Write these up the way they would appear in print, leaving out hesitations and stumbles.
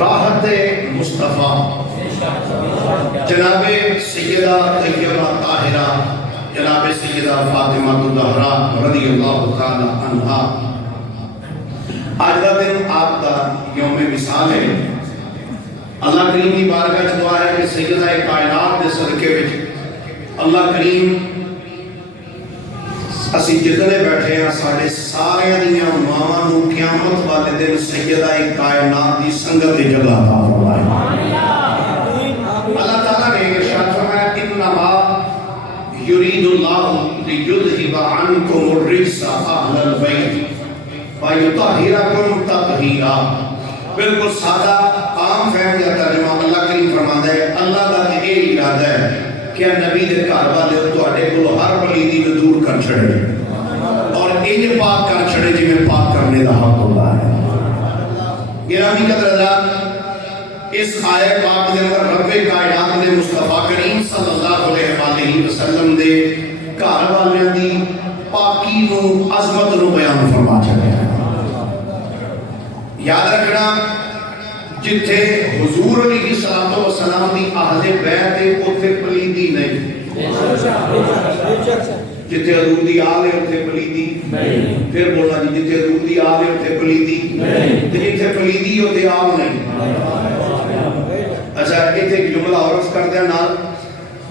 راحت مصطفیٰ جناب سیدہ طیبہ طاہرہ جناب سیدہ فاطمہ الزہرا رضی اللہ تعالی عنہا، آج کا دن آپ کا یوم وصال ہے۔ اللہ کریم کی بارگاہ چ دعا ہے کہ سیدہ کائنات کے صدقے وچ اللہ کریم اسی جتنے بیٹھے ہیں سارے سارے دیاں ماواں نوں قیامت والے دن سیدہ کائنات دی سنگت دی جگہ عطا فرمائے۔ اللہ تعالیٰ نے ارشاد فرمایا انما یرید اللہ لیذھب عنکم الرجس اہل البیت ویطہرکم تطہیرا۔ بالکل سادہ عام فہم کا ترجمہ اللہ کریم فرماتا ہے اللہ کا یہ ارادہ ہے کہ نبی دے گھر والے تواڈے کول ہر پلیدی نوں دور کر چھڑے اور انج پاک کر چھڑے جویں پاک کرنے دا حق ہوتا ہے۔ گرامی قدردان، اس آیت پاک دے اندر رب کائنات نے مصطفیٰ کریم صلی اللہ علیہ وآلہ وسلم دے گھر والیاں دی پاکی نو عظمت نو بیان فرما چھڑیا ہے۔ یاد رکھنا جتھے حضور علیہ الصلوۃ والسلام دی اہل بیت ہے اوتھے پلیدی نہیں، جتھے حضور دی آل ہے اوتھے پلیدی نہیں۔ پھر بولنا جی جتھے حضور دی آل ہے اوتھے پلیدی نہیں، تے جتھے پلیدی اوتھے آل نہیں۔ اچھا ایتھے ایک جملہ اور عرض کر دیا نال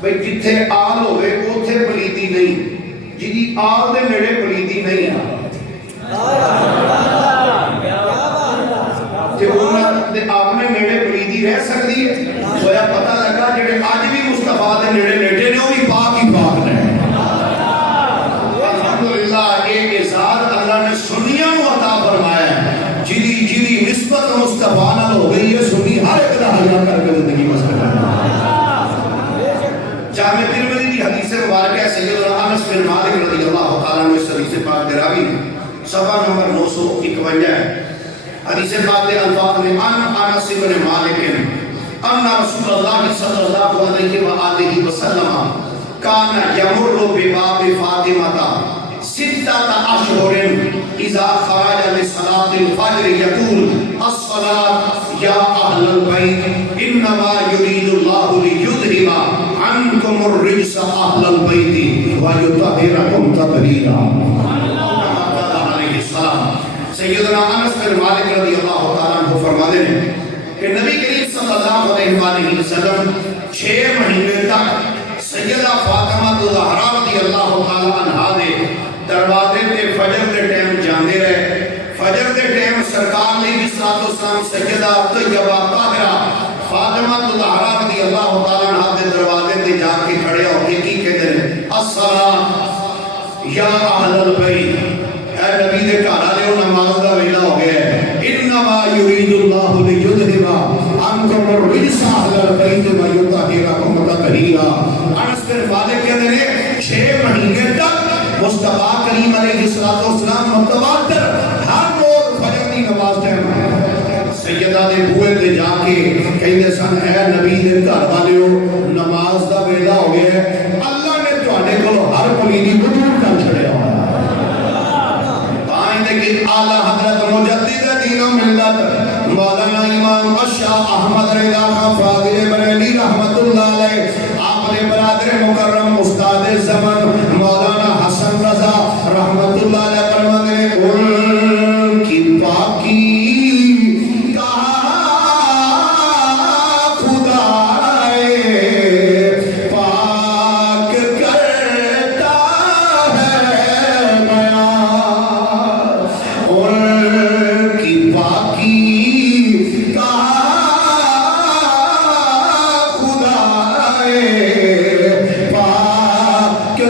بھئی جتھے آل ہوئے اوتھے پلیدی نہیں، جدی آل دے نیڑے پلیدی نہیں ہے کہ انہاں دے اپنے نیڑے پلیدی رہ سکتی ہے۔ ہویا پتہ لگا جڑے اج بھی مصطفیٰ دے نیڑے لیٹے نے وہ بھی پاک ہی پاک نے۔ الحمدللہ ایک اعزاز اللہ نے سنیاں نو عطا فرمایا ہے، جدی نسبت مصطفیٰ نال ہو گئی ہے سنی ہر ایک دا حیا کر کے زندگی مسئلہ جامع ترمذی کی حدیث مبارکہ سیدنا انس بن مالک رضی اللہ تعالیٰ عنہ اس حدیث پاک دے راوی صفحہ نمبر 951 ہے۔ حدیث پاک دے الفاظ میں ان انس بن مالک ان رسول اللہ صلی اللہ علیہ وآلہ وسلم کان یمر بباب فاطمہ ستة اشہر اذا خرج لصلاة الفجر یقول الصلاة یا اہل البیت انما یرید اللہ لیذھب عنکم الرجس اہل البیت ویطہرکم تطہیرا۔ سیدنا انس بن مالک رضی اللہ تعالیٰ عنہ فرماتے ہیں کہ نبی کریم صلی اللہ علیہ وآلہ وسلم 6 مہینے تک سیدہ فاطمہ الزہرا رضی اللہ تعالیٰ عنہ دے دروازے تے فجر دے ٹائم جاندے رہے۔ فجر دے ٹائم سرکار علیہ السلام سیدہ طیبہ طاہرہ فاطمہ الزہرا رضی اللہ تعالیٰ عنہ دے دروازے تے جا کے کھڑے ہو کے کی کہتے ہیں الصلاۃ یا اہل البیت، اے نبی دے گھر والے نماز دا ویلا ہو گیا ہے، انما یرید اللہ لیذھب عنکم الرجس اہل البیت ویطہرکم تطہیرا۔ انس بن مالک کہتے ہیں 6 مہینے تک مصطفیٰ کریم علیہ السلام متواتر ہر روز فجر دی نماز ٹائم سیدہ دے بوئے تے جا کے کہندے سن اے نبی دے گھر والےو نماز دا ویلا ہو گیا ہے، اللہ نے تواڈے کول ہر پلیدی کو دور کر چھڑیا ہوا ہے۔ کہ اعلی حضرت مجدد دین و ملت مولانا امام اشاہ احمد رضا خان فاضل بریلی رحمت اللہ علیہ، آپ نے برادر مکرم استاد زمن مولانا حسن رضا رحمت اللہ علیہ فرماتے ہیں ان کی پاکی کہ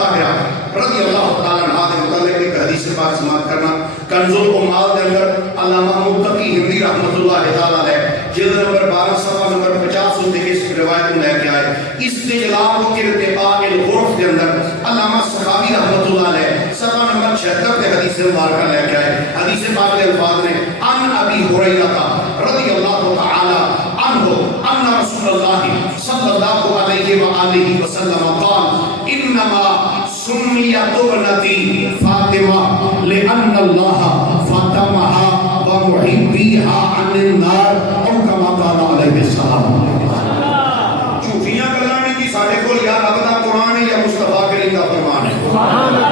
طاہرہ رضی اللہ تعالیٰ عنہ کے متعلق ایک حدیث پاک سماعت کرنا. کنز العمال کے اندر علامہ متقی ہندی رحمۃ اللہ تعالیٰ علیہ جلد نمبر 12 صفحہ نمبر 50 ان کے اس روایت میں لے کے آئے. استجلاب کے ارتقاء الغرف کے اندر علامہ سخاوی رحمۃ اللہ علیہ صفحہ نمبر 76 پہ حدیث مبارکہ لے کے آئے. حدیث پاک کے الفاظ نے ان ابی ہریرہ رضی اللہ تعالی عنہ ان رسول اللہ صلی اللہ علیہ وآلہ وسلم قال انما سمیت ابنتی فاطمہ لأن اللہ فاطمها ومحبیها عن النار او کما قال علیہ السلام. جھوٹیاں گلاں نہیں کہ ساڈے کول یا رب دا قرآن ہے یا مصطفیٰ کریم دا فرمان ہے. سبحان اللہ.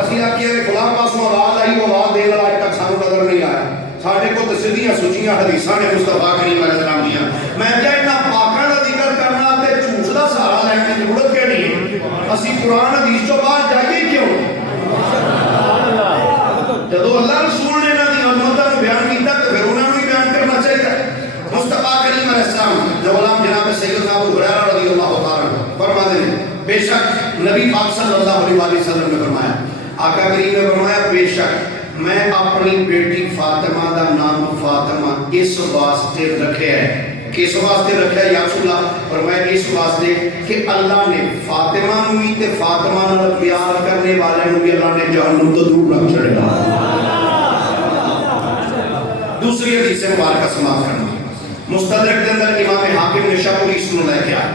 اسی آکھیا کہ فلاں پاسوں آواز آئی وہ آواز دے والا اج تک سانوں نظر نہیں آیا. ساڈے کو تے سیدھیاں سچیاں حدیثاں نے مصطفیٰ کریم علیہ السلام دیاں. میں کیا اتنا پاکاں دا ذکر کرنا تے جھوٹ دا سہارا لینے کی ضرورت کیا نہیں ہے. اسی قرآن حدیث تو بعد جائیے کیوں؟ جدو اللہ رسول نے انہاں دی عظمتاں نوں بیان کیتا تے پھر انہاں نوں ہی بیان کرنا چاہیے. مصطفیٰ کریم علیہ السلام جو غلام جناب سیدنا ابو ہریرہ رضی اللہ تعالیٰ عنہ فرماتے ہیں بے شک نبی پاک صلی اللہ علیہ وسلم نے فرمایا آقا کریم نے فرمایا بے شک میں اپنی بیٹی فاطمہ دا نام فاطمہ اس واسطے رکھیا ہے. کس واسطے رکھیا ہے یا رسول اللہ؟ فرمایا اس واسطے کہ اللہ نے فاطمہ نوں بھی تے فاطمہ نال پیار کرنے والے نوں بھی اللہ نے جہنم تو دور رکھ چھڑیا. دوسری حدیث مبارکہ سماعت کرنا. مستدرک کے اندر امام حاکم نشاپوری اس کو لے کے آئے.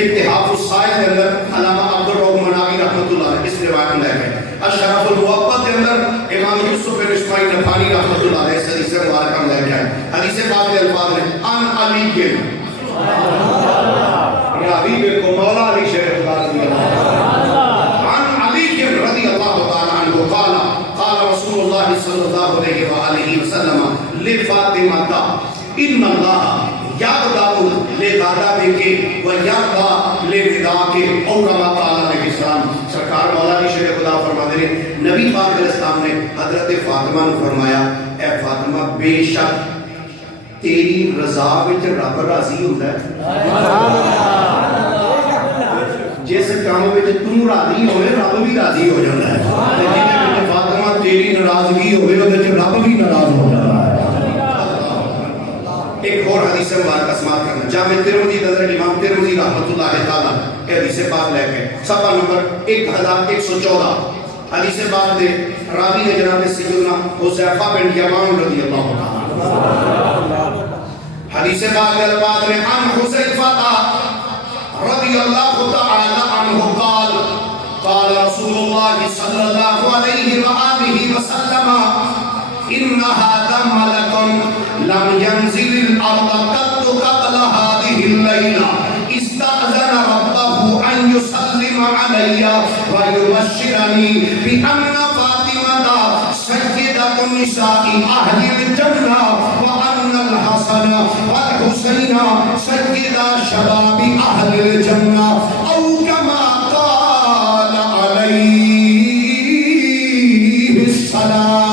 اتحاف السائل کے اندر علامہ عبد الرحمن مناوی رحمۃ اللہ علیہ اس روایت میں لے کے اشرف الموقع کے اندر امام یوسف بن اسماعیل نبھانی رحمۃ اللہ علیہ اس حدیث مبارکہ میں لے کے آئے. حدیث پاک کے الفاظ ہیں ان علی کے راوی کو مولا علی شیخ رضی اللہ عن علی کے رضی اللہ تعالی عنہ قال قال رسول اللہ صلی اللہ علیہ وآلہ وسلم لفاطمہ ان اللہ یغضب لغضب کے و یرضى لرضا کے او کما قال علیہ السلام. سرکار مولا علی شیخ خدا فرماتے ہیں نبی پاک علیہ السلام نے حضرت فاطمہ نے فرمایا اے فاطمہ بے شک تیری رضا وچ رب راضی ہوندا ہے. سبحان اللہ. جس کام وچ تو راضی ہوے رب بھی راضی ہو جاندا ہے. لیکن فاطمہ تیری ناراضگی ہوے اودے وچ رب بھی ناراض ہو جاندا ہے. ایک اور حدیث مبارکہ سماعت کرنا. جامع ترمذی نظر امام ترمذی رحمۃ اللہ تعالی کے حدیث پاک لے کے صفحہ نمبر 1114 حدیث پاک دے راوی نے جناب سیدنا حذیفہ بن یمان رضی اللہ عنہ. حدیث پاک کے الفاظ میں عن حذیفہ رضی اللہ تعالی عنہ قال قال رسول اللہ صلی اللہ علیہ وآلہ وسلم ان هذا ملك لم ينزل الارض قط قبل هذه الليله استأذن ربه ان يسلم علي ويبشرني بان فاطمة سيدة نساء اهل الجنة وان الحسن والحسين سيدا شباب اهل الجنة او كما قال عليه السلام.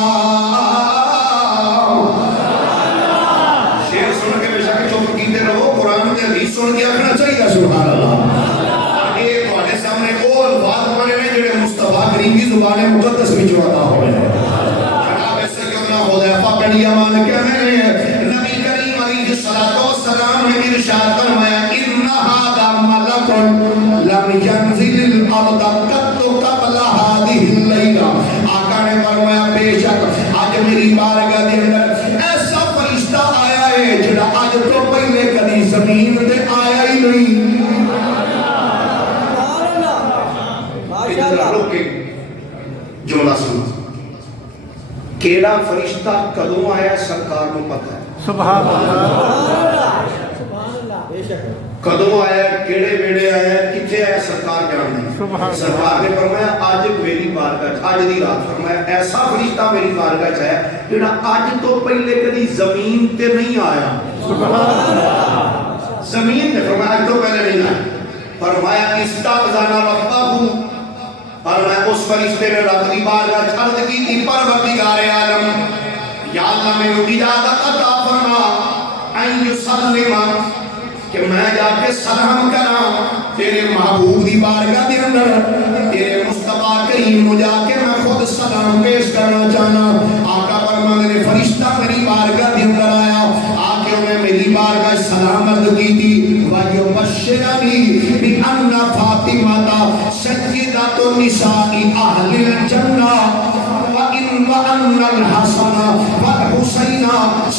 سن کے آخنا چاہیے سبحان اللہ. یہ تواڈے سامنے وہ الفاظ پڑھے نے جڑے مصطفیٰ کریم کی زبان مقدس وچ عطا ہوئے ہیں. جناب سیدنا حذیفہ بن یمان کہتے ہیں نبی کریم علیہ الصلوۃ والسلام نے ارشاد فرمایا ان هذا ملک لم ينزل الارض قط قبل هذه الليلہ. آقا نے فرمایا بے شک آج میری بارگاہ کے اندر ایسا فرشتہ آیا ہے جڑا آج تو پہلے کبھی زمین تے آیا ہی نہیں. جملہ سن کیڑا فرشتہ کدوں آیا سرکار کو پتہ ہے. سبحان اللہ. کدوں آیا کیڑے ویڑے آیا کتھے آیا سرکار جانتے ہیں. سرکار نے فرمایا آج میری بارگاہ آج دی رات فرمایا ایسا فرشتہ میری بارگاہ ہے جڑا آج تو پہلے کبھی زمین تے نہیں آیا. سبحان اللہ. زمین نے فرمایا آج تو پہلے نہیں آیا. فرمایا استأذن ربہ فرمایا اس فرشتے نے رب کی بارگاہ عرض کی تھی پروردگار عالم یا اللہ میں اجازت عطا فرما ان یسلم کہ میں جا کے سلام کرا تیرے محبوب دی بارگاہ دے اندر تیرے مصطفیٰ کریم جا کے میں خود سلام پیش کرنا چاہنا. آقا فرماندے نے فرشتہ میری بارگاہ دے اندر آیا آ کے انہیں میری بارگاہ سلام عرض کی تھی وَيُبَشِّرَنِي بِأَنَّ فَاطِمَةَ سَيِّدَةُ النِّسَاءِ أَهْلِ الْجَنَّةِ وَأَنَّ الْحَسَنَ وَالْحُسَيْنَ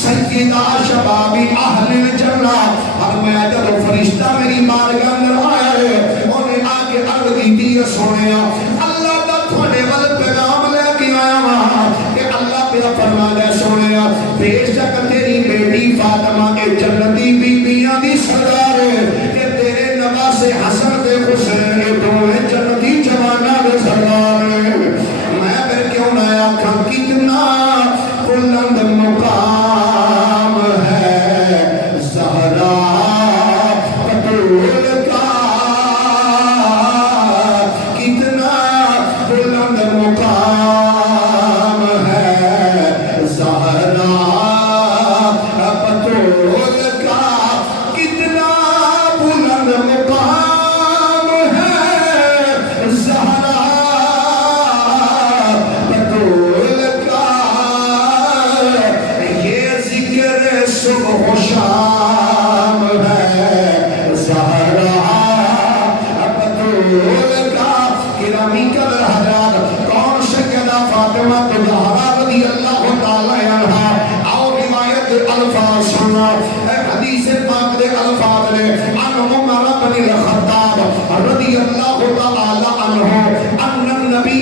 سَيِّدَا شَبَابِ أَهْلِ الْجَنَّةِ. فرمایا جب فرشتہ میری بارگاہ اندر آیا ہے انہیں آ کے عرض کی تھی سونیا اللہ کا تھوڑے ول پیغام لے کے آیا وہاں کہ اللہ پہ فرما دے سونیا بے شک تیری بیٹی فاطمہ کے جنتی بیبیاں دی سردار ہے کہ تیرے نواسے حسن دے حسین دونوں جنتی جواناں دے سردار ہے. میں پھر کیوں نہ آکھاں کتنا بلند مقام ہے زہرا بطول کا کتنا بلند مقام ہے زہرا بطول کا کتنا بلند مقام ہے زہرا بطول کا. یہ ذکر صبح و شام ہے زہرا بطول کا. گرامی قدر حضرات کون سیدہ فاطمہ زہرا رضی اللہ تعالی عنہا اور روایت الفاظ سنا حدیث پاک دے الفاظ نے ان عمر بن الخطاب رضی اللہ تعالی عنہ ان النبی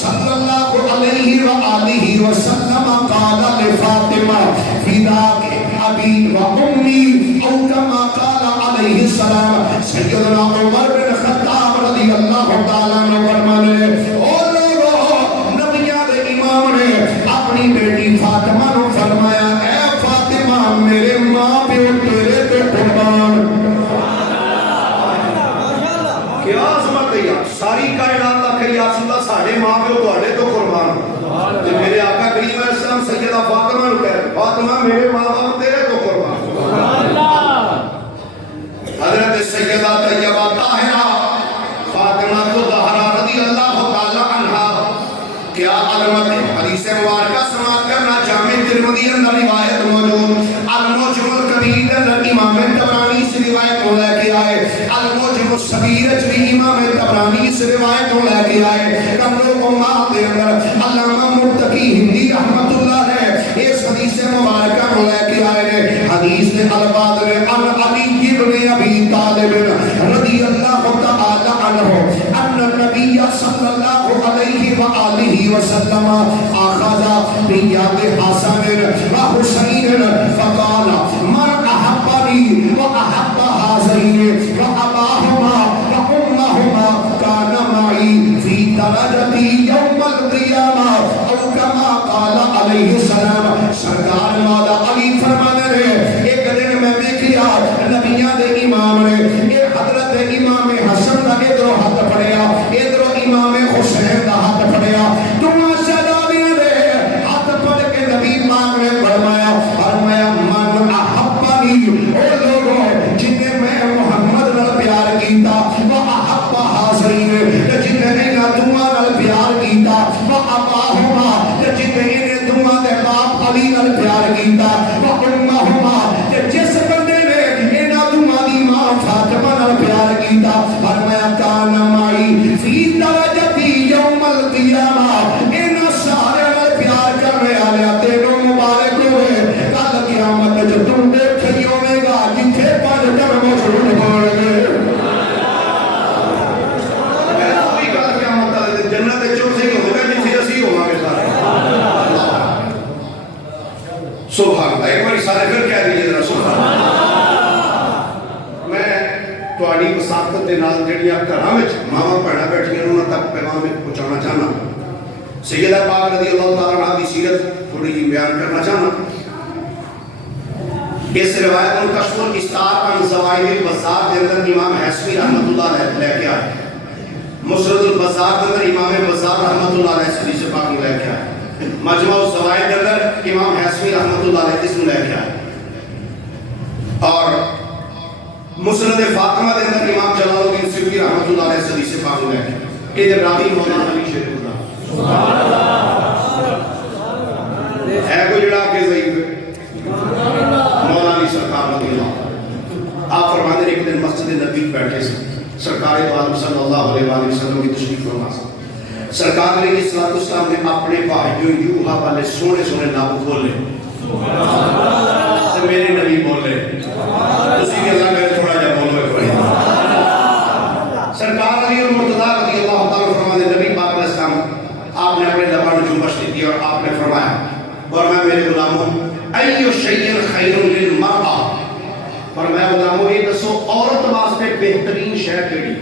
صلی اللہ علیہ وآلہ وسلم قال لفاطمہ فداک ابی و امی او کما قال علیہ السلام. سیدنا عمر بن الخطاب رضی اللہ تعالی عنہ فرمانے او لوگو نبیوں دے امام نے اپنی بیٹی فاطمہ نو فرمایا اے فاطمہ میرے ماں پیو تیرے تے قربان. کیا عظمت ہے یار ساری کائنات کا کہ یا رسول اللہ ساڈے ماں پیو تواڈے تو قربان. تے میرے آقا کریم علیہ السلام سیدہ فاطمہ نو کہہ فاطمہ میرے ماں باپ تیرے تو قربان. حضرت سیدہ طیبہ طاہرہ فاطمہ زہرا رضی اللہ تعالی عنہا کیا علامت ہے. حدیث مبارکہ سماعت کرنا جامع ترمذی اندر روایت موجود المعجم الکبیر اندر امام طبرانی سے روایت لے کے آئے المعجم الصغیر بھی امام طبرانی سے روایت لے کے آئے کنز الامہات کے اندر علامہ مرتقی ہندی رحمت اللہ ہے اس حدیث مبارکہ لے کے آئے نے حدیث نے الفاظ نے ان علی ابن ابی طالب رضی اللہ تعالی عنہ ان النبی صلی اللہ علیہ وآلہ وسلم آخذ بیاد حسن و حسین فقال من احبنی و احب حسین و اباہما و امہما کان معی فی درجتی یوم القیامہ او کما قال علیہ السلام. سرکار مولا علی فرمانے رہے ایک دن میں دیکھیا نبیان دے امام نے ایک حضرت امام حسن کا ادھر ہاتھ پڑیا ادھر امام حسین کا ہاتھ پڑیا دعا سلامے دے ہاتھ پڑ کے نبی پاک نے فرمایا من احبنی او لوگوں جنہیں میں محمد نال پیار کیتا وہ احب حسین جنہیں انہاں دعا نال پیار کیتا وہ اباہما جنہیں انہیں دعا دے باپ علی نال پیار کیتا وہ امہما جس بندے نے انہاں دعا دی ماں فاطمہ نال پیار کیتا فرمایا کان معی فی درجتی یوم القیامہ. انہاں سارے نال پیار کرنے والے تینوں مبارک ہوئے کل قیامت جو تم دیکھی ہوے گا جتھے پانچ کرم موجود ہون گے. جنت جو سے ہوگا جتھے اسی ہوواں گے سارے. سبحان اللہ. ایک بار سارے پھر کہہ دیجئے ذرا سبحان اللہ. میں تواڈی مساقت دے نال جڑیاں گھراں وچ ماواں بھੈਣਾਂ بیٹھیاں انہاں تک پیغام پہنچانا چاہنا. سیدہ پاک رضی اللہ تعالی عنہ کی سیرت تھوڑی جی بیان کرنا چاہنا. اس روایت کو کشف الاستار عن زوائد البزار کے اندر امام حسبی رحمۃ اللہ علیہ لے کے آئے. مسرد البزار کے اندر امام بزار رحمۃ اللہ علیہ حدیث پاک کو لے کے آئے. مجمع الزوائد کے اندر امام حسبی رحمۃ اللہ علیہ اس کو لے کے آئے. اور مسند فاطمہ دے اندر امام جلال الدین سیوطی رحمۃ اللہ علیہ سے حدیث پاک ہے کہ جب راوی مولانا علی شیر اللہ سبحان اللہ ہے کوئی جڑا کہ ضعیف ہے مولانا علی سرکار رضی اللہ آپ فرماتے ہیں ایک دن مسجد نبی بیٹھے سے سرکار دو عالم صلی اللہ علیہ وآلہ وسلم کی تشریف فرما سرکار علیہ السلام نے اپنے پاہیوں یوہا والے سونے سونے ناب کھولے میرے نبی بول رہے اسی کے اللہ کرے تھوڑا جا بولو ایک بڑی سرکار علی المرتضی رضی اللہ تعالیٰ فرماتے نبی پاک علیہ السلام آپ نے اپنے لبان جنبش دی اور آپ نے فرمایا فرمایا میرے غلاموں ایو شیئن خیر للمرأة فرمایا غلاموں یہ دسو عورت واسطے بہترین شے کیڑی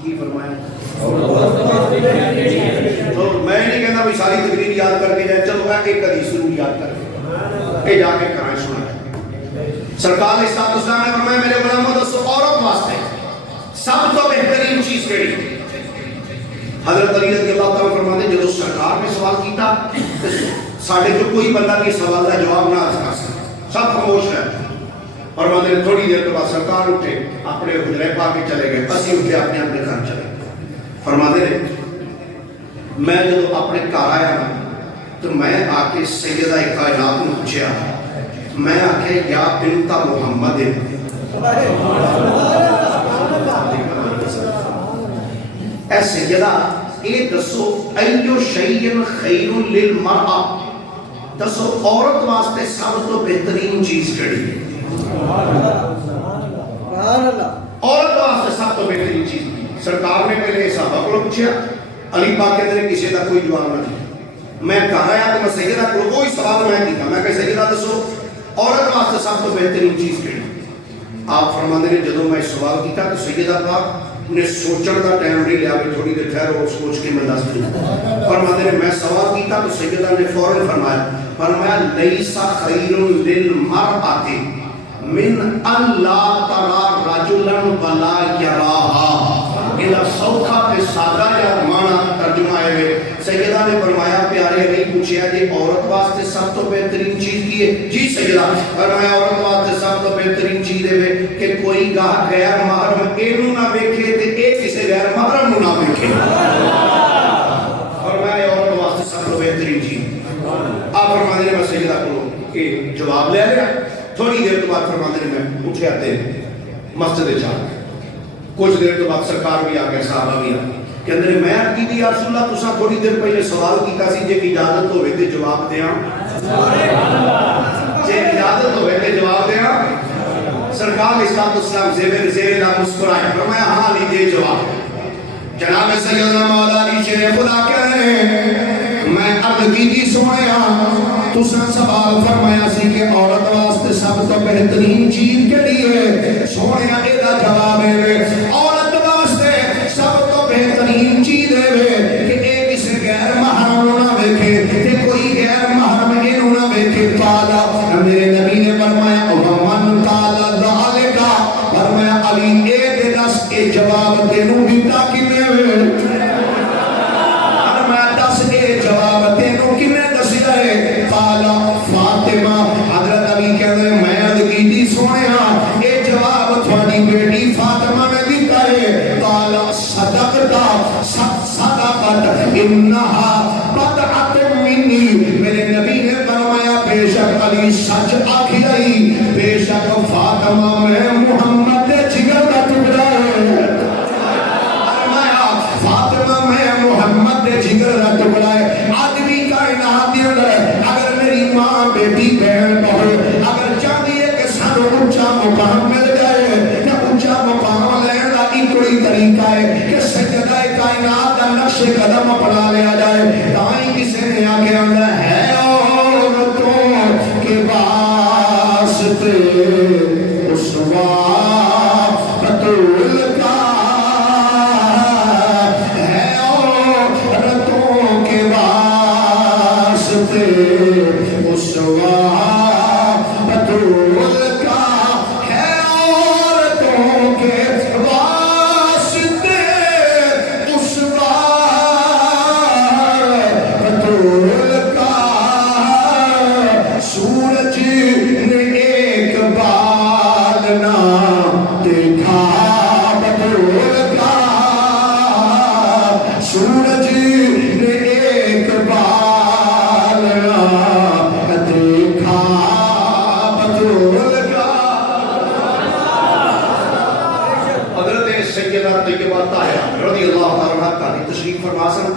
کی فرمایا تو میں نہیں کہنا بھی ساری تقریر یاد کر کے جائے چلو ایک حدیث ضرور یاد کر کے جا کے کرائیں سنا سرکار علیہ السلام نے فرمایا میرے غلاموں دسو عورت واسطے سب تو بہترین چیز کیڑی حضرت علی رضی اللہ تعالیٰ فرماتے ہیں جب سرکار نے سوال کیتا ساڑھے جو کوئی بندہ کی سوال کا جواب نہ کر سکتا سب خاموش ہے فرماتے ہیں تھوڑی دیر کے بعد سرکار اٹھے اپنے حجرے پا کے چلے گئے اسی اٹھے اپنے اپنے گھر چلے فرماتے ہیں میں جب اپنے گھر آیا تو میں آ کے سیدہ کائنات نے پوچھا میں آکھے یا بنت محمد اے سیدہ اے دسو ایو شیئن خیر للمرأة دسو عورت واسطے سب تو بہترین چیز کڑی ہے عورت واسطے سب تو بہترین چیز سرکار نے پہلے صحابہ کو پوچھا علی پاک کے اندر کسی کا کوئی جواب نہ دیا میں کہا یا تو میں سیدہ کو کوئی سوال میں کیتا میں کہ سیدہ دسو عورت واسطے سب تو بہترین چیز کڑی آپ فرماتے ہیں جدوں میں سوال کیتا تو سیدہ پاک نے سوچن کا ٹائم نہیں لیا کہ تھوڑی دیر ٹھہرو سوچ کے میں دس دوں فرماتے ہیں میں سوال کیتا تو سیدہ نے فوراً فرمایا لیسا خیر للمرأة من اللہ ترى رجلا ولا یراہا یہ سوکھا پہ سادہ یا معنی ترجمہ ہے سیدہ نے فرمایا پیارے علی پوچھیا جی عورت واسطے سب تو بہترین چیز کی ہے جی سیدہ فرمایا عورت واسطے سب تو بہترین چیز ہے کہ کوئی گاہ غیر محرم اینو نہ دیکھے تے ایک کسی غیر محرم نہ دیکھے فرمایا عورت واسطے سب تو بہترین چیز آپ فرماتے ہیں میں سیدہ کو کہ جواب لے لیا تھوڑی دیر تو بعد فرماتے ہیں میں اٹھے آتے مسجد جا کچھ دیر تو بعد سرکار بھی آگئے صحابہ بھی آگئے کہ اندر میں کی دی یا رسول اللہ تسا تھوڑی دیر پہلے سوال کیتا سی جے اجازت ہوئے تے جواب دیاں جے اجازت ہوئے تے جواب دیاں سرکار علیہ السلام زیر لا مسکرائے فرمایا ہاں لیجئے جواب جناب سیدنا مولا علی شیر خدا کہہ رہے ہیں میں عرض کی دی سویا تسا سوال فرمایا سی کہ عورت واسطے سب تو بہترین چیز کیڑی ہے سویا ایدا جواب ہے عورت واسطے سب تو بہترین چیز ہے کہ ایک اسے غیر محرم نہ دیکھے کہ کوئی غیر محرم اینو نہ دیکھے قالا میرے نبی نے فرمایا من قال ذالک فرمایا علی اے دس اے جواب تینو دیتا کنے جواب تینو کنے دسیا ہے قالا فاطمہ حضرت علی کہتے ہیں میں ادگی دی سویا اے جواب تھوڑی بیٹی فاطمہ نے دیتا ہے قالا صدقتا صدقت انہا بدعت منی میرے نبی نے فرمایا بے شک علی سچ آکھی رہی بے شک فاطمہ میں محمد جگر کا ٹکڑا ہے فاطمہ میں محمد جگر کا ٹکڑا ہے آدمی کائنات کے اندر اگر میری ماں بیٹی بہن بہو اگر چاہتی ہے کہ سانو اونچا مقام مل جائے یا اونچا مقام لینے کا کوئی طریقہ ہے کہ سجدہ کائنات کا نقش قدم اپنا لیا جائے تائیں کسی نے آگے اندر ہے عورتوں کے واسطے اسوا بطول کا کی تشریف فرما سن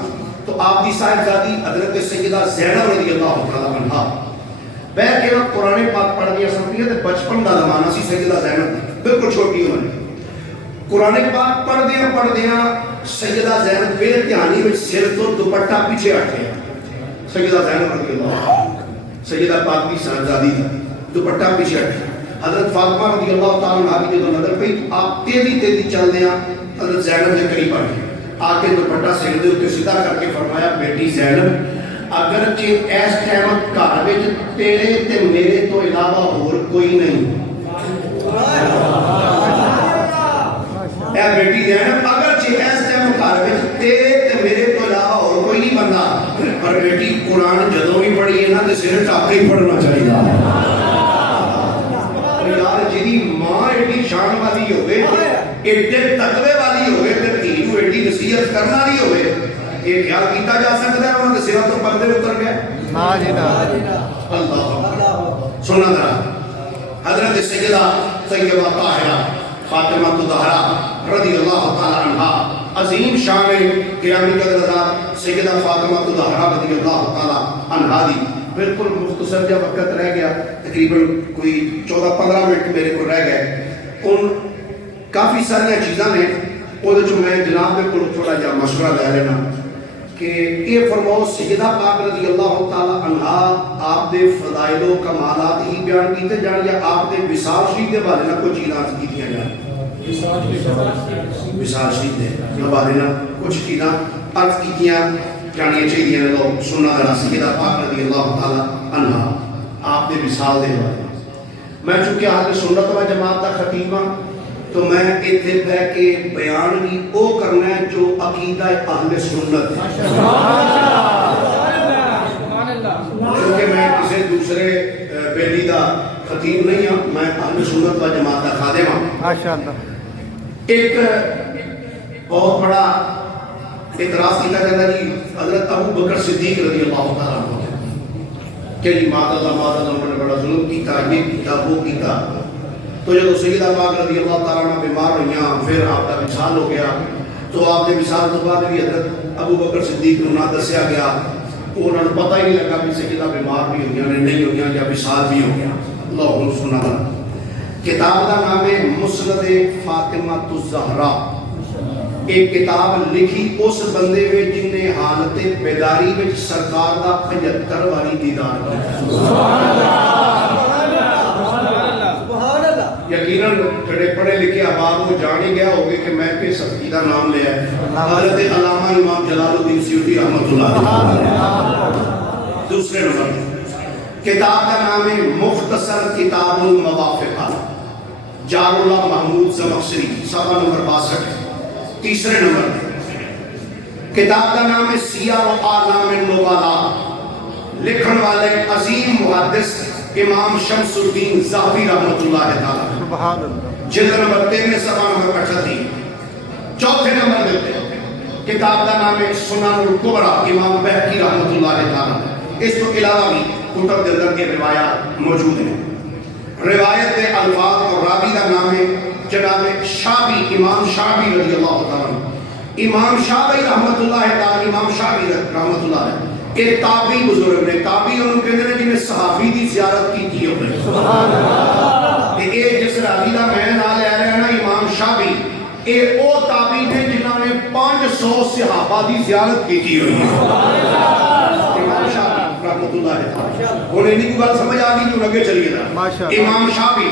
تو آپ کی صاحبزادی حضرت سیدہ زینب رضی اللہ تعالی عنہا بیٹھ کے وقت قرآن پاک پڑھ دیا سنتی ہے بچپن کا زمانہ سی سیدہ زینب بالکل چھوٹی عمر قرآن پاک پڑھ دیا سیدہ زینب بے دھیانی میں سر تو دوپٹہ پیچھے ہٹ گیا. سیدہ زینب رضی اللہ سیدہ پاک کی صاحبزادی تھی, دوپٹہ پیچھے ہٹ گیا. حضرت فاطمہ رضی اللہ تعالیٰ عنہ کی جو نظر پئی آپ تیزی چل دیا حضرت زینب کے قریب آ گئے, آ کے دوپٹہ سر دے اوپر سیدھا کر کے فرمایا بیٹی زینب اگرچہ اس ٹائم گھر وچ تیرے تے میرے تو علاوہ اور کوئی نہیں. اے بیٹی زینب اگرچہ اس ٹائم گھر وچ تیرے تے میرے تو علاوہ اور کوئی نہیں بندا, پر بیٹی قرآن جدوں بھی پڑھیے نا تے سر ٹاپ کے پڑھنا چاہیے. یار جی ماں ایڈی شان والی ہوئے ایڈے تقوی والی ہوئے تے دھی نوں ایڈی نصیحت کرن والی ہوئے, یہ خیال کیتا جا سکتا ہے انہاں دے سراں تو پردے اتر گئے؟ نا جی نا. اللہ سننا ذرا حضرت سیدہ طیبہ طاہرہ فاطمہ الزہرا رضی اللہ تعالی عنہا عظیم شان گرامی قدر ذات سیدہ فاطمہ الزہرا رضی اللہ تعالی عنہا دی بالکل مختصر جا وقت رہ گیا, تقریباً کوئی 14-15 منٹ میرے کو رہ گئے. ان کافی ساری چیزاں نے وہ جو میں جناب کے کو تھوڑا جا مشورہ لے لینا کہ یہ فرماؤ سیدہ پاک رضی اللہ تعالی عنہا آپ دے فضائل و کمالات ہی بیان کیتے جان یا آپ دے وصال شریف دے بارے میں کچھ چیزاں کیتیاں جان؟ وصال شریف دے بارے میں کچھ چیزاں عرض کیتیاں جانیاں چاہیے لوگ سننا ذرا سیدہ پاک رضی اللہ تعالی عنہا آپ دے وصال دے بارے میں. میں چونکہ اہل سنت و جماعت کا خطیب ہاں تو میں اتنے بیٹھ کے بیان بھی وہ کرنا ہے جو عقیدہ اہل سنت ہے, کیونکہ میں کسی دوسرے بیلی دا خطیب نہیں ہوں, میں اہل سنت و جماعت کا خادم ہوں. ایک بہت بڑا اعتراض کیا جاتا ہے جی حضرت ابو بکر صدیق رضی اللہ تعالیٰ عنہ کہ جی ماد اللہ انہوں نے بڑا ظلم کیتا, یہ کیتا, وہ کیتا. تو جب سیدہ پاک رضی اللہ تعالیٰ عنہ بیمار ہوئیاں پھر آپ کا وصال ہو گیا تو آپ نے وصال تو بعد بھی حضرت ابو بکر صدیق کو نہ دسیا گیا, انہوں نے پتہ ہی نہیں لگا کہ سیدہ بیمار بھی ہوئیاں نے نہیں ہوئیاں یا وصال بھی ہو گیا. اللہ سنا تھا کتاب کا نام ہے مسند فاطمہ الزہرا. ایک کتاب لکھی اس بندے میں جن نے حالت بیداری میں سرکار دا 75 والی دیدار کیا. یقیناً جڑے پڑھے لکھے احباب کو جان ہی گیا ہوگے کہ میں کس ہستی کا نام لیا ہے, حضرت علامہ امام جلال الدین سیوطی رحمۃ اللہ علیہ. دوسرے نمبر کتاب کا نام ہے مختصر کتاب الموافقہ, جار اللہ محمود زمخشری, صفحہ نمبر 62. تیسرے نمبر کتاب کا نام ہے سیار و اعلام النبلاء, لکھن والے عظیم محدث امام شمس الدین ذہبی رحمۃ اللہ تعالی, جلد نمبر 13 صفحہ نمبر 38. چوتھے نمبر دیتے کتاب کا نام ہے سنن الکبریٰ امام بہقی رحمۃ اللہ تعالی. اس کے علاوہ بھی کتب کے اندر کے روایات موجود ہیں. روایت کے الفاظ اور راوی کا نام ہے جناب شعبی, امام شعبی رضی اللہ تعالی. امام شعبی رحمۃ اللہ تعالی, امام شعبی رحمۃ اللہ علیہ ایک تابعی بزرگ نے, تابعی انہوں کہتے ہیں جنہیں صحابی دی زیارت کی تھی ہوئے. اے جس راوی دا میں نام لے رہے ہیں نا امام شعبی, اے او تابعی نے جنہوں نے 500 صحابہ دی زیارت کی تھی ہوئی. امام شعبی رحمۃ اللہ علیہ انہیں نہیں کوئی بات سمجھ آ گئی جو لگے چلیے تھا. امام شعبی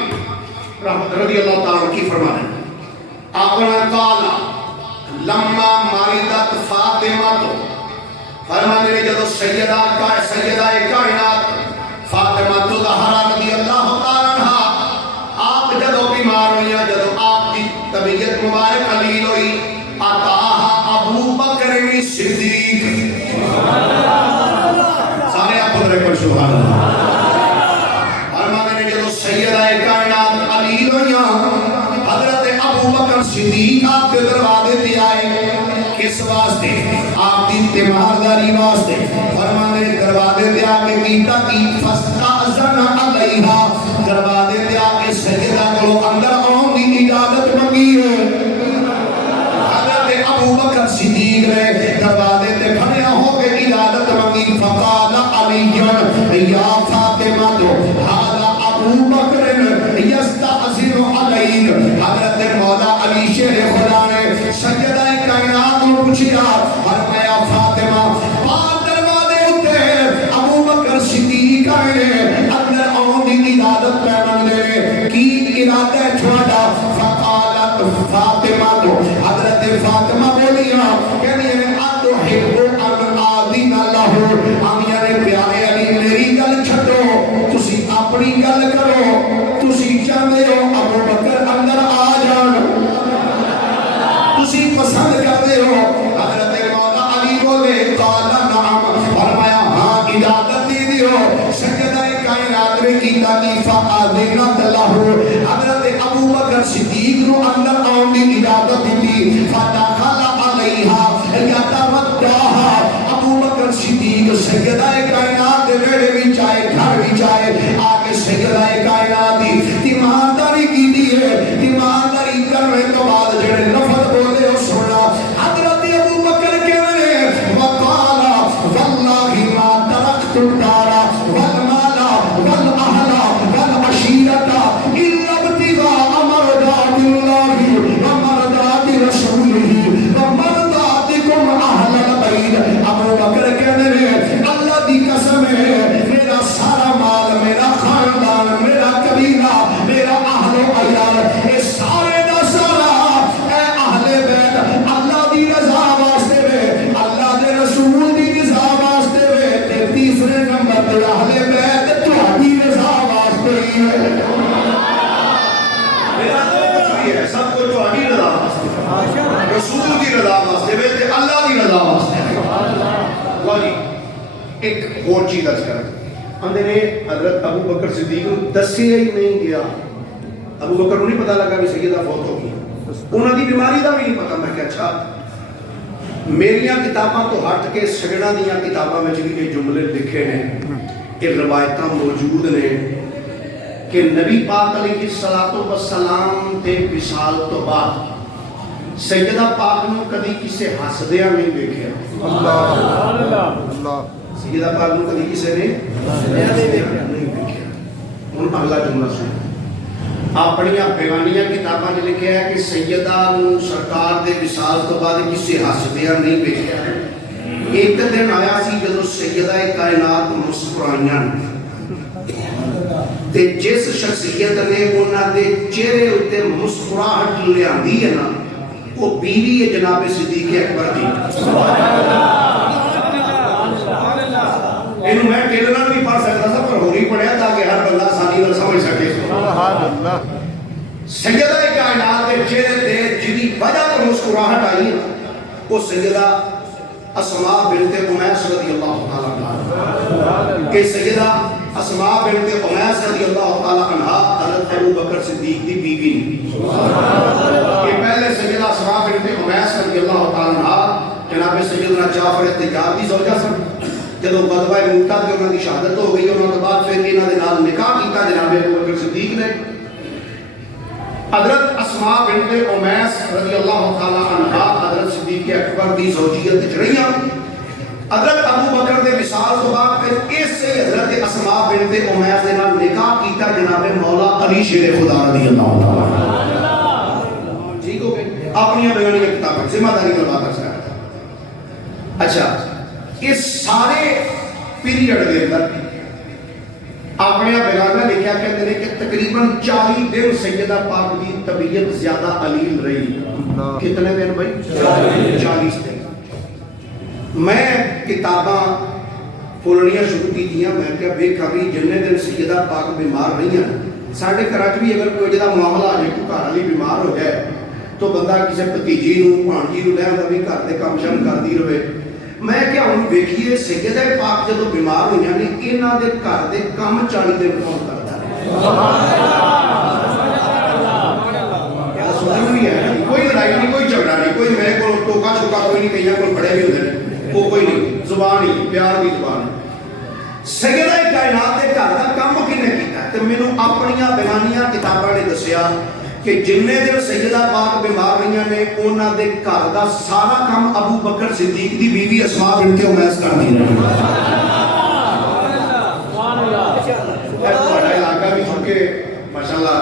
رحمت رضی اللہ تعالیٰ کی فرمانے اپنا قالا لما ماردت فاطمہ تو فرمانے نے جدو سیدہ کائنات فاطمہ الزہرا رضی اللہ تعالیٰ عنہ آپ جدو بیمار ہوئی, جدو آپ کی طبیعت مبارک قلیل ہوئی, عطاہا ابو بکر صدیق. سارے آپ کو درکن سبحان اللہ. فرمانے نے جدو سیدہ کائنات قلیل ہوئی حضرت ابو بکر صدیق آپ کے دروازے تے آئے. کس واسطے؟ آپ کی تیمارداری واسطے. فرمانے دروازے تے آ کے کیتا کی فاستأذن علیہا, دروازے تے آ کے سیدہ کو اندر آن دی اجازت منگی ہے. حضرت ابو بکر صدیق نے پہ منگدے نے کی ارادہ ہے تھوڑا فقالت فاطمہ تو حضرت فاطمہ بولیا کہنی ہے اتو حبو ان آدین اللہ آمین پیارے علی میری گل چھٹو تسی اپنی گل کرو تسی چاہتے ہو ابو بکر اندر آ جان تسی پسند کرتے ہو حضرت مولا علی بولے قال نعم فرمایا ہاں اجازت دی دیو سجدہ کائنات میں کیتا دی فآذنت لہو حضرت ابو بکر صدیق نو اندر آن دی اجازت دی فدخل علیہا یتمداہا ابو بکر صدیق سجدہ کائنات دے ویڑے بھی چاہے گھر بھی چاہے آگے سجدہ کائنات دی تیمانداری کی دی ہے تیمانداری کرنے تو بعد جڑے لفظ بولے ہو سنا حضرت ابو بکر کہنے وقالا واللہ ما ترکت الدارا والمالا والاہلا والعشیرتا الا ابتغاء مرضات اللہ ومرضات رسولہ ومرضاتکم اہل البیت ابو بکر کہنے اللہ دی قسم ہے میرا سارا مال میرا خاندان میرا قبیلہ میرا اہل و عیال یہ سارے دا سارا اے اہل بیت اللہ دی رضا واسطے وے اللہ دے رسول دی رضا واسطے وے تے تیسرے نمبر تے اہل بیت تہاڈی رضا واسطے ہی ہے میرا تو کچھ بھی ہے سب کچھ تہاڈی رضا واسطے رسول دی رضا واسطے وے تے اللہ دی رضا واسطے اللہ جی ایک اور چیز درج کر اندر نے حضرت ابو بکر صدیق کو دسیا ہی نہیں گیا ابو بکر کو نہیں پتا لگا کہ سیدہ فوت ہو گئی انہوں دی بیماری دا بھی نہیں پتا میں کہ اچھا میریاں کتاباں تو ہٹ کے سجنہ دیاں کتاباں میں چلی کے جملے لکھے ہیں کہ روایتاں موجود نے کہ نبی پاک علیہ السلام تے وصال تو بعد سیدہ پاک نے کبھی کسے ہسدیاں نہیں دیکھا اللہ سیدہ پاک نے کبھی کسے نے نہیں دیکھا ان اگلا جملہ سن اپنیاں بیانیاں کتاباں نے لکھا ہے کہ سیدہ نو سرکار دے وصال تو بعد کسے ہسدیاں نہیں دیکھا ایک دن آیا سی جدو سیدہ کائنات مسکرائیاں تے جس شخصیت نے انہاں دے چہرے اتے مسکراہٹ لیاندی ہے نا وہ بیوی ہے جناب صدیق اکبر دی انہوں میں ٹیلران بھی پڑھ سکتا تھا پر ہو نہیں پڑھیا تاکہ ہر بندہ آسانی نال سمجھ سکے سیدہ کائنات کے چہرے تے جدی وجہ پر مسکراہٹ آئی ہے وہ سیدہ اسماء بنت امیس رضی اللہ تعالیٰ عنہ کہ سیدہ اسماء بنت امیس رضی اللہ تعالیٰ عنہ حضرت ابو بکر صدیق دی بیوی کہ پہلے سیدہ اسماء بنت امیس رضی اللہ تعالیٰ عنہ جناب سیدنا جعفر تجار دی زوجہ سن جدو غزوہ موتا کے انہوں نے شہادت ہو گئی انہوں نے بعد پھر انہوں نے نال نکاح کیتا جناب ابو بکر صدیق نے حضرت اسماء بنت امیس رضی اللہ تعالیٰ عنہ حضرت صدیق اکبر دی زوجیت جڑیاں حضرت ابو بکر دے وصال تو بعد پھر اس سے حضرت اسماء بنت امیس دے نال نکاح کیتا جناب مولا علی شیر خدا رضی اللہ تعالیٰ ٹھیک ہو گئے اپنی بیانیاں کتابیں ذمہ داری کا بات ہے اچھا اس سارے پیریڈ دے اندر اپنے بیانہ لکھا کہتے ہیں کہ تقریباً 40 دن سیدہ پاک دی طبیعت زیادہ علیل رہی کتنے دن بھائی 40 دن میں کتاباں کھولنیاں شروع کی دیا میں کہا بے کبھی جننے دن سیدہ پاک بیمار نہیں ہیں ساڑھے کراچ بھی اگر کوئی جدہ معاملہ آ جائے کوئی گھر والی بیمار ہو جائے تو بندہ کسی بھتیجی نو بھانجی نو لے آندا بھی گھر دے کام شام کردی رہے میں کیا ہوں ویکھیے سیدہ پاک جدو بیمار ہوئی نے انہاں دے گھر دے کام 40 دن کون کرتا ہے کوئی لڑائی نہیں کوئی جھگڑا نہیں کوئی میرے کو ٹوکا چھوکا کوئی نہیں کہیں کوئی بڑے بھی ہوتے ہیں وہ کوئی نہیں زبان ہی پیار کی زبان ہے سیدہ کائنات دے گھر دا کام کنے کیتا ہے تے مینوں اپنیاں بیانیاں کتاباں نے دسیا کہ جننے دن سیدہ پاک بیمار رہیاں نے انہاں دے گھر دا سارا کام ابو بکر صدیق دی بیوی اسماء بنت امیس کر دی رہی تھوڑا علاقہ بھی چونکہ ماشاءاللہ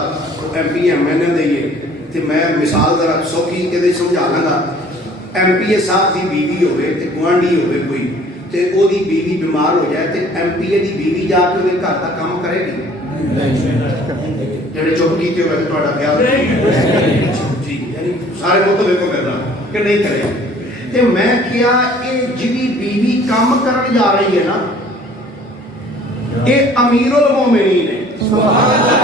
ایم پی ایم این اے دئیے تے میں مثال ذرا سوکھی کہ سمجھا لگا ایم پی اے صاحب دی بیوی ہوئے تے گوانڈی ہوئے کوئی تے او دی بیوی بیمار ہو جائے تے ایم پی اے دی بیوی جا کے انہیں گھر دا کام کرے گی جڑے چپ کیتے ہوئے تہاڈا خیال جی یعنی سارے متفق کو کرنا کہ نہیں کرے تے میں کیا اے جڑی بیوی کام کرن جا رہی ہے نا اے امیر المومنین ہے سبحان اللہ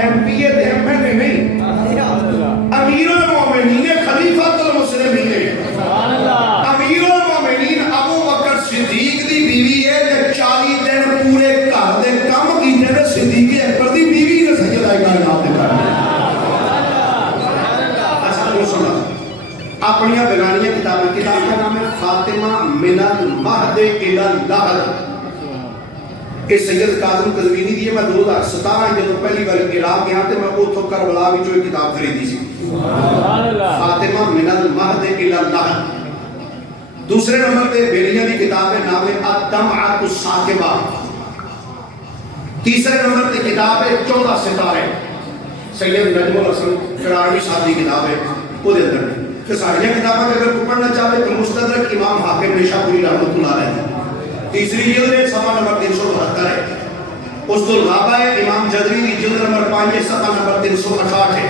ایم پی اے دے ایم ایل اے نہیں امیر المومنین خلیفۃ المسلمین سبحان اللہ امیر المومنین ابو بکر صدیق دی بیوی ہے تے 40 دن پورے گھر دے کام کیتے نے صدیق اکبر دی بیوی نے سیدہ کائنات دے گھر اپنی بیگانیاں کتاب کا نام ہے فاطمہ من المہد الی اللحد یہ سید کاظم قزوینی دی ہے میں 2017 جب پہلی بار عراق گیا تے میں اوتھوں کربلا وچوں ایک کتاب خریدی سی فاطمہ من المہد الی اللحد دوسرے نمبر تے بیلیاں دی کتاب ہے نام ہے الدمعۃ الثاقبہ تیسرے نمبر تے کتاب ہے 14 ستارے سید نجم الحسن کراروی صاحب دی کتاب ہے وہ دے اندر کہ ساری کتابیں اگر کوئی پڑھنا چاہے تو مستدرک امام حاکم نیشابوری رحمۃ اللہ علیہ تیسری جلد ہے صفحہ نمبر 372 ہے اسد الغابہ ہے امام جدری دی جلد نمبر 5 ہے صفحہ نمبر 368 ہے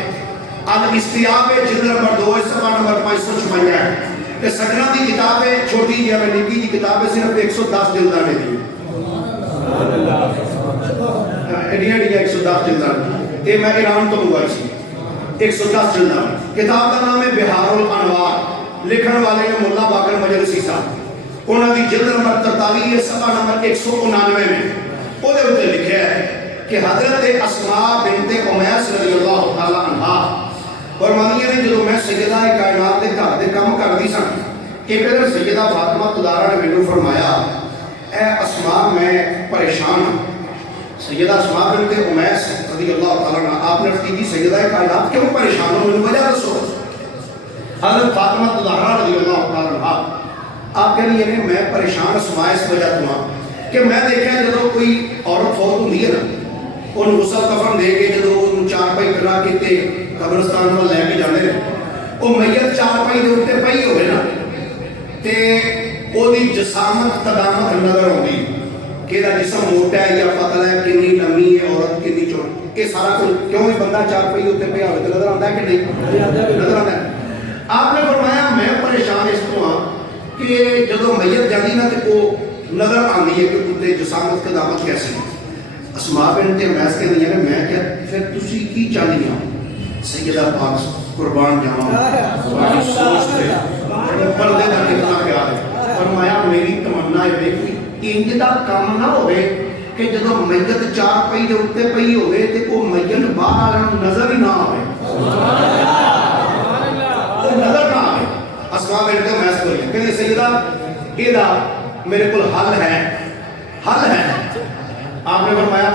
الاستیاب ہے جلد نمبر 2 ہے صفحہ نمبر 556 ہے کہ سجنہ دی کتاب ہے چھوٹی جی میں نکی دی کتاب ہے صرف 110 جلداں دی ایڈیاں 110 جلداں یہ میں ایران تو منگوائی سی 110 جلداں کتاب کا نام ہے بہار الانوار لکھن والے نے مولا باقر مجلسی صاحب انہوں نے جلد نمبر 43 صفحہ نمبر 199 میں وہ دے اوپر لکھا ہے کہ حضرت اسماء بنت امیس رضی اللہ تعالی عنہا فرماتی ہیں جب میں سیدہ کائنات کے گھر دے کام کردی سن ایک دن سیدہ فاطمہ تدارا نے مینوں فرمایا اے اسماء میں پریشان ہوں سیدہ اسماء بنت امیس رضی اللہ تعالی عنہ آپ نے عرض کی سیدہ کائنات کیوں پریشان ہو مجھے وجہ دسو حضرت فاطمہ تدارا رضی اللہ تعالی عنہ آپ کہہ رہی ہیں میں پریشان اسماء اس وجہ تو ہوں کہ میں دیکھا جب کوئی عورت فوت ہوتی ہے نا ان غسل کفن دے کے جب چار پائی کرا کے قبرستان میں لے کے جانے وہ میت چار پائی دے اوپر پئی ہوئے نا تے وہ دی جسامت قدامت نظر ہوگی کہ دا جسم موٹا ہے یا پتلا ہے کنی لمبی ہے عورت کنی چھوٹی یہ سارا کچھ کیوں ہی بندہ چار پائی اوپر پیا ہوئے تو نظر آتا ہے کہ نہیں نظر آتا ہے آپ نے فرمایا میں پریشان اس کو ہاں کہ جب میت جاتی نا تو وہ نظر آتی ہے کہ اتنے جسامت قدامت کیسی اسماء بنت امیس کے نہیں ہے میں کیا پھر تسی کی چاہتی ہوں سیدہ پاک قربان جاواں تمہاری سوچ تے پردے دا کتنا خیال ہے فرمایا میری تمنا ہے کہ انج دا کام نہ ہوئے کہ جب میت چار پئی دے اوپر پئی ہوئے تے وہ میت باہر والوں نظر ہی نہ آئے نظر نہ آئے اسماء بنت امیس کو کہ سیدہ یہ میرے کو حل ہے آپ نے فرمایا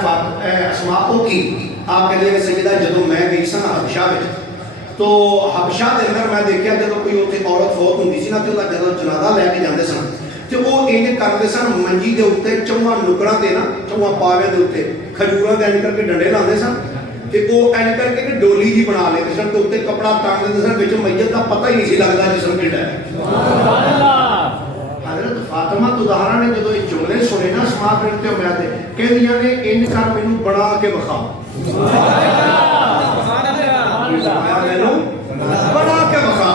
اسماء کی آپ کہتے ہیں سیدہ جدو میں گئی سن حبشہ وچ تو حبشہ دے اندر میں دیکھا جدو کوئی اوتھے عورت فوت ہوندی سی نا تے اودا جدو جنازہ لے کے جاندے سن تے وہ انج کردے سن منجی دے اوتے چواں نکراں تے نا چواں پاوے دے اوتے کھجوراں دے کر کے ڈنڈے لاندے سن تے وہ اینج کر کے ڈولی جی بنا لیندے سن تے اوتے کپڑا ٹانگ دیندے سن وچ میت دا پتہ ہی نہیں سی لگدا جسم کیڑا ہے سبحان اللہ حضرت فاطمہ تدہرا نے جدو یہ جملے سنے نا اسماء بنت امیس دے کہندیاں نے ان کر مینوں بنا کے بخا بنا کے بخا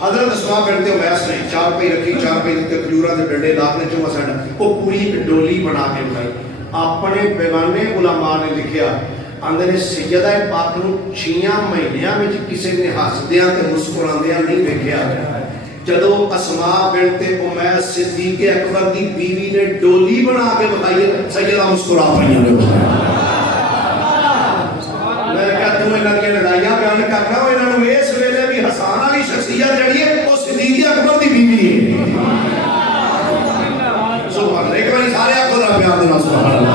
حضرت اسماء بنت امیس نے چار پئی رکھی چار پئی تے کھجوراں دے ڈنڈے لا کے چوما سن وہ پوری ایک ڈولی بنا کے بخائی اپنے بیگانے علماء نے لکھیا اندر سیدہ پاک نو 6 مہینیاں وچ کسی نے ہسدیاں تے مسکراندیاں نہیں ویکھیا جدو اسماء بنت امیس صدیق اکبر دی بیوی نے ڈولی بنا کے بتائی سیدہ مسکرا پڑی میں کہا تم انہاں دی لڑائیاں بیان کرنا ہو انہاں نوں اس ویلے بھی حسان والی شخصیت جڑی ہے وہ صدیق اکبر دی بیوی ہے سبحان اللہ ایک بار سارے آپ کو پیار دینا سبحان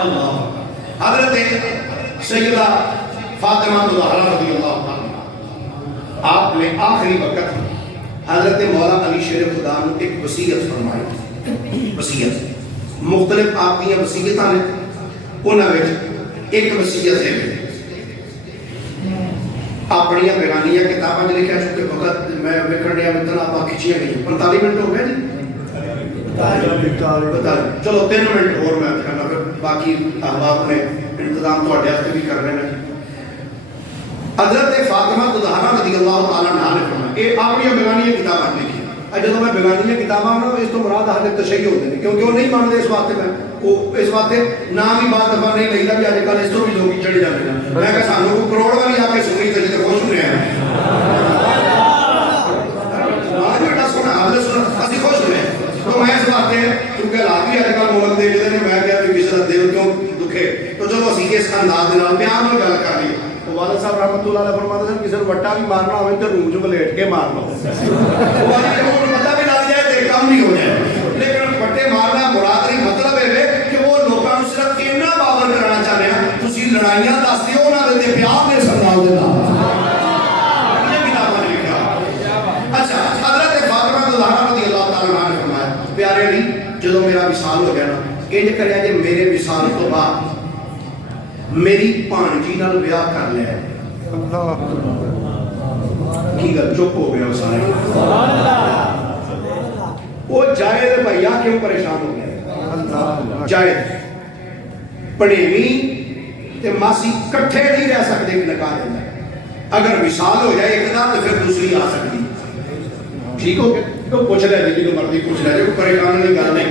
اللہ حضرت سیدہ فاطمہ الزہرا رضی اللہ عنہا آپ نے آخری وقت حضرت مولا علی شیر خدا نے ایک وصیت فرمائی وصیت مختلف آپ کی وصیتاں نے انہاں وچ ایک وصیت ہے اپنی بیگانیاں کتاباں وچ لکھیا چونکہ وقت میں ویکھن ڈیا اتنا آپ کھچیاں گئی 45 منٹ ہو گئے جی چلو 3 منٹ اور میں کرنا پھر باقی احباب نے انتظام تو اڈیاس بھی کر رہے ہیں. حضرت فاطمہ زہرا رضی اللہ تعالیٰ عنہ نے فرمایا یہ اپنی بیگانی کتابیں لکھی. جب میں بیگانی کتاباں نا اس تو مراد اہل تشیع ہوتے ہیں کیونکہ وہ نہیں مانتے اس واسطے میں وہ اس واسطے نام ہی بعض دفعہ نہیں لگتا کہ آج کل اس طرح بھی لوگ چڑھ جاتے ہیں. میں کہ سانوں کو کروڑ والی آ کے سنی تو جیسے خوش ہوئے ہیں اسی خوش ہوئے ہیں. تو میں اس واسطے کیونکہ حالات بھی آج کل ملک دے جاتے ہیں میں کہا کہ کسی کا دل کیوں دکھے تو چلو اسی اس انداز کے نال پیار نال گل کر لیے. والد صاحب رحمۃ اللہ علیہ فرماتے ہیں کسی کو وٹا بھی مارنا ہوئے تو روم چ بلیٹ کے مار لو پتہ بھی لگ جائے تو کم نہیں ہو جائے. لیکن وٹے مارنا مراد نہیں مطلب ہے کہ وہ لوگوں کو صرف اتنا پابند کرنا چاہتے ہیں تھی لڑائیاں دس دیو انہوں نے پیار نے سمجھاؤ دینا. یہ کتاب نے لکھا. اچھا حضرت فاطمہ زہرا رضی اللہ تعالیٰ عنہ نے فرمایا پیارے علی جدو میرا وصال ہو گیا نا انج کریا جے میرے وصال تو بعد میری بھانجی نال بیاہ کر لیا. کی گل چپ ہو گیا سارے وہ جائے بھیا کیوں پریشان ہو گیا. جائے پڑھیویں تے ماسی کٹھے نہیں رہ سکتے کہ نکاح دینا اگر وصال ہو جائے ایک دا تو پھر دوسری آ سکتی. ٹھیک ہو گیا تو پوچھ لے جی جو مرضی پوچھ لے کوئی پریشان نہیں گل نہیں.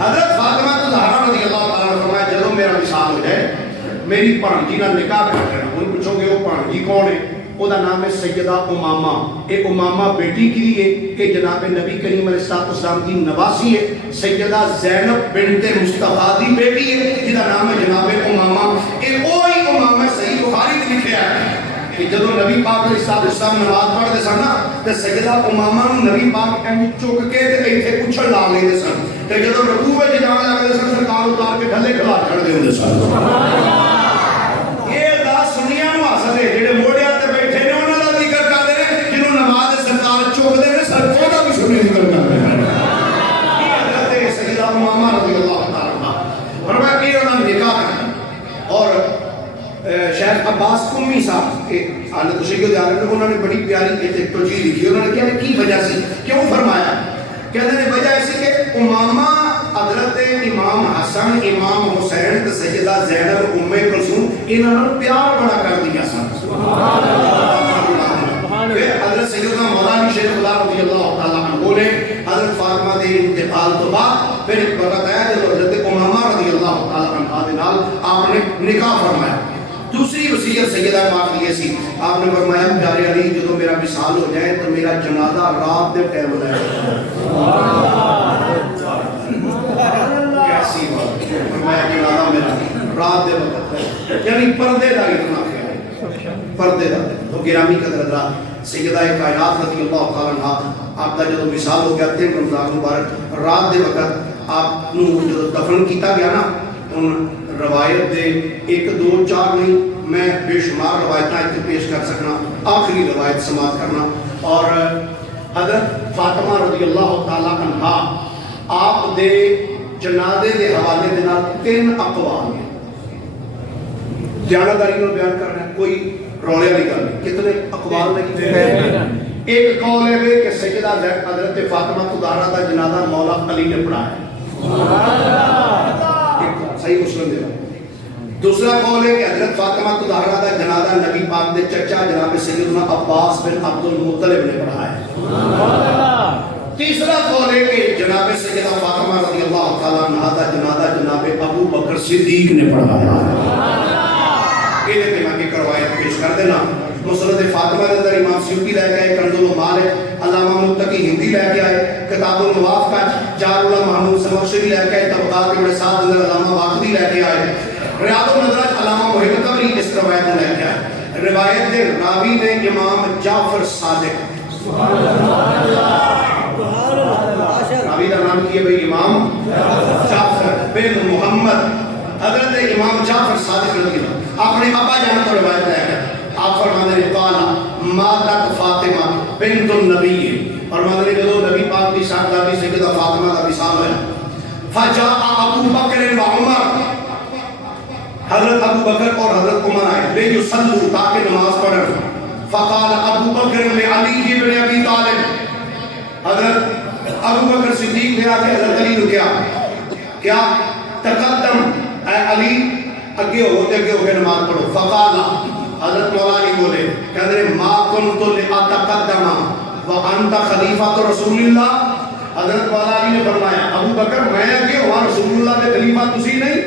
حضرت فاطمہ زہرا رضی اللہ تعالیٰ عنہ نے فرمایا جب میرا وصال ہو جائے میری بھانجی نال نکاح کر لینا. ہن پوچھو گے وہ بھانجی کون ہے؟ وہ دا نام ہے سیدہ امامہ. یہ امامہ بیٹی کی لیے کہ جناب نبی کریم علیہ السلام کی نواسی ہے. سیدہ زینب بنت مصطفیٰ دی بیٹی ہے جس کا نام ہے جناب امامہ. یہ وہی امامہ صحیح بخاری میں لکھا ہے کہ جب نبی پاک علیہ السلام نماز پڑھتے سن نا تو سیدہ امامہ نبی پاک چک کے ایتھے اچھل لا لیندے سن تے جب رکوع وچ جان لگدے سن سرکار اتار کے تھلے کھلا چھڑ دے ہوندے سن. جڑے موڑیاں تے بیٹھے نے انہاں دا ذکر کردے نے جنہوں نماز سرکار چوکدے نے سر اودا بھی سننے ذکر کردے نے. یہ حضرت سیدہ امامہ رضی اللہ تعالی عنہا فرمایا کہ انہوں نے نکاح کیا اور شیخ عباس قمی صاحب کے اہل تشیع دے عالم نے انہوں نے بڑی پیاری ایک توجیہ لکھی. انہوں نے کہا کی وجہ سی کیوں فرمایا کہتے ہیں وجہ ایسی کہ امامہ حضرت امام حسن امام حسین تے سیدہ زینب ام کلثوم انہاں نال پیار بڑا کر دیا سن. حضرت سیدنا مولانا شیخ اللہ رضی اللہ تعالیٰ عنہ نے حضرت فاطمہ دے انتقال تو بعد پھر ایک وقت آیا جب حضرت امامہ رضی اللہ تعالیٰ عنہ دے نال آپ نے نکاح فرمایا. دوسری وصیت سیدہ پاک یہ سی آپ نے فرمایا پیارے علی جب میرا وصال ہو جائے تو میرا جنازہ رات دے ٹائم ہو جائے. کیسی بات فرمایا جنازہ میرا رات دے وقت یعنی پردے دا اتنا پردے دا. تو گرامی قدر حضرات سیدہ کائنات رضی اللہ تعالیٰ عنہ آپ کا جب وصال ہو گیا 3 رمضان مبارک رات دے وقت آپ نو جب دفن کیتا گیا نا ان روایت دے 1 2 4 نہیں میں بے شمار روایتیں پیش کر سکنا. آخری روایت سماعت کرنا اور حضرت فاطمہ رضی اللہ تعالیٰ عنہ آپ دے جنازے دے حوالے دے نال 3 اقوال ہیں. دیانتداری کو بیان کر رہے ہیں کوئی رولے والی گل نہیں. کتنے اقوال نہیں. ایک قول ہے کہ سیدہ حضرت فاطمہ زہرا کا جنازہ مولا علی نے پڑھایا صحیح مسلم دے. دوسرا قول ہے کہ حضرت فاطمہ زہرا کا جنازہ نبی پاک دے چچا جناب سیدنا عباس بن عبد المطلب نے پڑھایا. تیسرا قول ہے کہ جناب سیدہ فاطمہ رضی اللہ تعالیٰ عنہ کا جنازہ جناب ابو بکر صدیق نے پڑھایا. یہ دیکھیں میں ایک روایت پیش کر دینا. مسند فاطمہ کے اندر امام سیوطی لے کے آئے کنز المعارف علامہ متقی ہندی لے کے آئے کتاب الموافقہ جار اللہ محمود سمخشری لے کے آئے طبقات ابن سعد اندر علامہ واقدی لے کے آئے ریاض المدرج علامہ محب قبری اس روایت کو لے کے آئے. روایت دے راوی نے امام جعفر صادق راوی کا نام کیا بھئی امام جعفر بن محمد حضرت امام جعفر صادق رضی اللہ اپنے ابا جان کو روایت لے کے آپ فرماتے ہیں قال ماتت فاطمہ بنت النبی فرماتے ہیں جب نبی پاک کی شاہزادی سیدہ فاطمہ کا وصال ہوا فجاء ابو بکر و عمر حضرت ابو بکر اور حضرت عمر آئے لے یصلوا تاکہ نماز پڑھیں. فقال ابو بکر لعلی بن ابی طالب حضرت ابو بکر صدیق نے آتے حضرت علی نے کیا تقدم اے علی اگے ہو کے نماز پڑھو. فقالا حضرت مولا بولے کہ ما کنت لاتقدم وانت خلیفۃ رسول اللہ. حضرت مولا علی نے فرمایا ابو بکر میں اگے ہوں رسول اللہ دے خلیفہ تسی نہیں,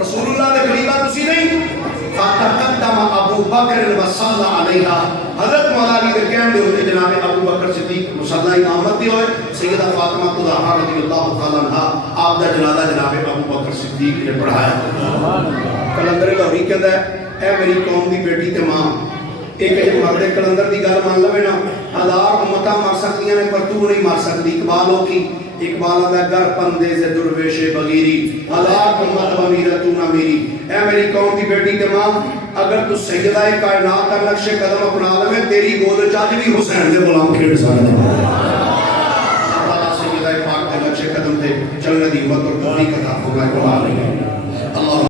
رسول اللہ دے خلیفہ تسی نہیں. فتقدم ابو بکر وصلی علیہ. حضرت مولا علی کے کہنے دے ہوتے جناب ابو بکر صدیق مصلی امامت دی ہوئے. سیدہ فاطمہ الزہرا رضی اللہ تعالی عنہا آپ دا جنازہ جناب ابو بکر صدیق نے پڑھایا. کلندر لاہوری کہندا ہے اے میری قوم دی بیٹی تے ماں, ایک مرد کلندر دی گل مان لوے نا, ہزار امتاں مر سکتیاں نے پر تو نہیں مر سکتی. اقبال ہو کی اقبال آتا ہے گر پندے سے درویش بغیری, ہزار امت بمیرہ تو نہ میری. اے میری قوم کی بیٹی کے ماں, اگر تو سیدہ کائنات کا نقش قدم اپنا لے تیری گود چاج بھی حسین دے غلام کھیڑ سکتے ہیں. اللہ سیدہ پاک کے نقش قدم تے چلنے دی ہمت اور توفیق عطا فرمائے. اللہ